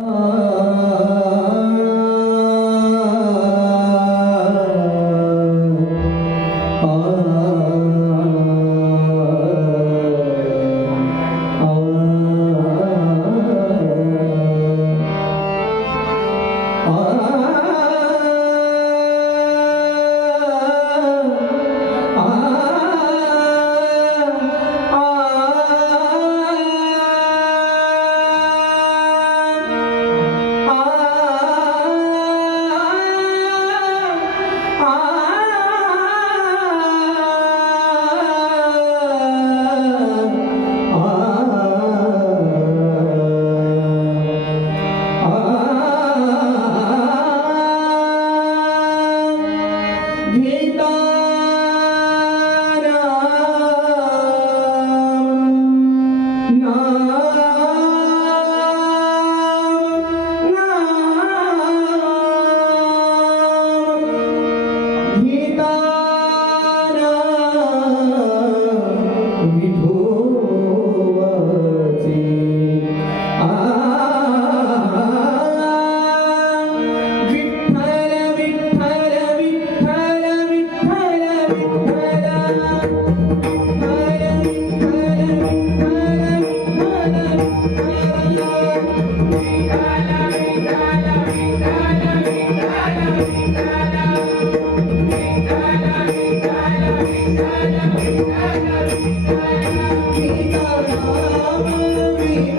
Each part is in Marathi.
嗯、Thank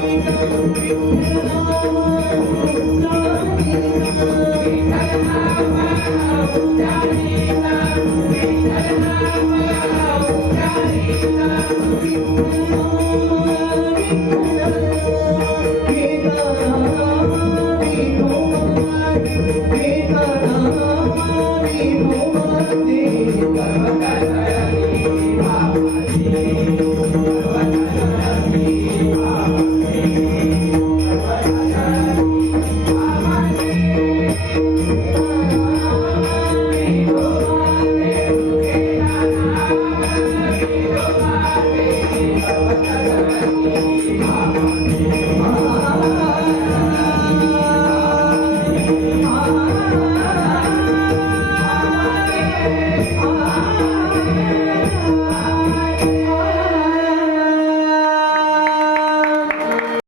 Thank